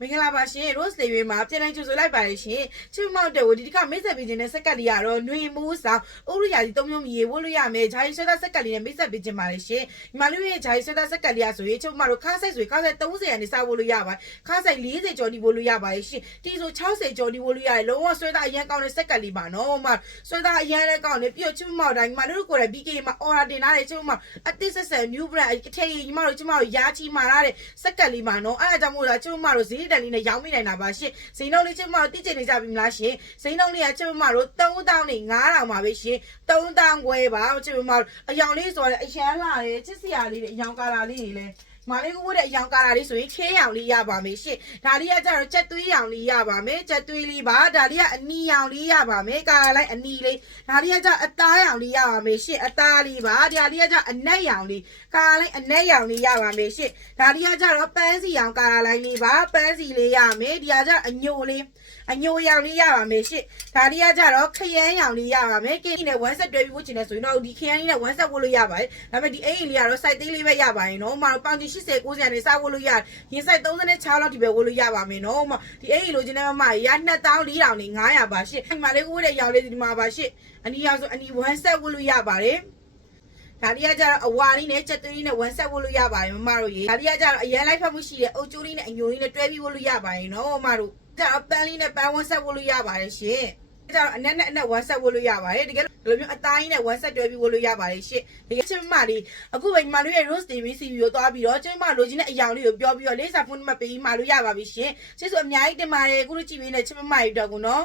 မင်္ဂလာပါရှင် Rose လေးရွေးမှာပြန်လည်ကြိုဆိုလိုက်ပါရရှင်ချစ်မောက်တဲ့ကိုဒီတစ်ခါမိတ်ဆက်ပေးခြင်းနဲ့စက်ကလေးကတော့ຫນွေမိုးဆောင်ဥရိယာကြီးသုံးမျိုးမြည်ဝတ်လို့ရမယ်ဂျာရီဆွဲသားစက်ကလေးနဲ့မိတ်ဆက်ပေးခြင်းပါရရှင်ညီမလေးရဲ့ဂျာရီဆွဲသားစက်ကလေးဆိုရင်ချစ်မတို့ခါးဆိုင်ဆိုရင်ခါးဆိုင်30ရန်နေစဝတ်လို့ရပါတယ်ခါးဆိုင်40ကျော်ဒီဝတ်လို့ရပါတယ်ရှင်ဒီဆို60ကျော်ဒီဝတ်လို့ရတယ်လုံးဝဆွဲသားအရန်ကောင်းတဲ့စက်ကလေးပါနော်မဆွဲသားအရန်လည်းကောင်းတယ်ပြီးတော့ချစ်မောက်တိုင်းညီမတို့ကိုယ်တိုင် BK မှာ order တင်ထားတယ်ချစ်မောက်အသစ်ဆက်ဆက် new brand အထည်ညီမတို့ရာချီမှာလာတဲ့စက်ကလေးပါနော်အဲ့ဒါကြောင့်မို့လားချစ်မောက်တို့ဈေးတန်လေးနဲ့ရောင်းမိနိုင်တာပါရှင်စိန်နှုန်းလေးချစ်မတို့တိကျနေကြပြီမလားရှင်စိန်နှုန်းလေးကချစ်မတို့3000နဲ့9000ပါပဲရှင်3000ခွဲပါချစ်မတို့အယောင်လေးဆိုတော့အရန်လာတယ်ချစ်စရာလေးတွေအယောင်ကာလာလေးတွေလည်းမလေးကိုတဲ့အယောင်ကာလာလေးဆိုရင်ခဲရောင်လေးရပါမယ်ရှင်ဒါလေးကကျတော့ချက်သွေးရောင်လေးရပါမယ်ချက်သွေးလေးပါဒါလေးကအနီရောင်လေးရပါမယ်ကာလာလိုက်အနီလေးဒါလေးကကျအသားရောင်လေးရပါမယ်ရှင်အသားလေးပါဒါလေးကကျအနက်ရောင်လေးကာလာလိုက်အနက်ရောင်လေးရပါမယ်ရှင်ဒါလေးကကျတော့ပန်းစီရောင်ကာလာလိုက်လေးပါပန်းစီလေးရမယ်ဒီကကျအညိုလေးအညိုရောင်လေးရပါမယ်ရှင်ဒါလေးကကျတော့ခရမ်းရောင်လေးရပါမယ်ကိန်းနဲ့ဝမ်းဆက်တွဲပြီးဝတ်ချင်တယ်ဆိုရင်တော့ဒီခရမ်းလေးနဲ့ဝမ်းဆက်ဝတ်လို့ရပါတယ်ဒါပေမဲ့ဒီအိမ်လေးကတော့ site သေးလေးပဲရပါရင်နော်မပေါင်ကြီး80 90နဲ့စဝတ်လို့ရရင် site 36လောက်ဒီပဲဝတ်လို့ရပါမယ်နော်မဒီအိမ်လိုချင်တဲ့မမရ2400နဲ့900ပါရှင်အိမ်မလေးကိုဝတ်တဲ့ရောင်လေးဒီမှာပါရှင်အနီရောင်ဆိုအနီဝမ်းဆက်ဝတ်လို့ရပါတယ်ဒါလေးကကြတော့အဝါလေးနဲ့ချက်သွေးလေးနဲ့ဝမ်းဆက်ဝတ်လို့ရပါတယ်မမတို့ရေဒါလေးကကြတော့အရန်လိုက်ဖက်မှုရှိတဲ့အုတ်ကျိုးလေးနဲ့အညိုလေးနဲ့တွဲပြီးဝတ်လို့ရပါတယ်နော်မမတို့ဒါတော့ပန်းလေးနဲ့ပန်းဝမ်းဆက်ဝတ်လို့ရပါတယ်ရှင်ဒါတော့အနက်နဲ့အနက်ဝမ်းဆက်ဝတ်လို့ရပါတယ်တကယ်လို့ဒီလိုမျိုးအသားကြီးနဲ့ဝမ်းဆက်တွဲပြီးဝတ်လို့ရပါတယ်ရှင်တကယ်ချစ်မလေးအခုပဲညီမတို့ရဲ့ Rose TV recipe ကိုသွားပြီးတော့ကျမလိုချင်တဲ့အယောင်လေးကိုပြောပြီးတော့လေးစားဖုန်းနံပါတ်ပေးမှလို့ရပါပြီရှင်ချစ်ဆိုအများကြီးတင်ပါတယ်အခုလိုကြည့်ပေးနေချစ်မမကြီးတော့ကူနော်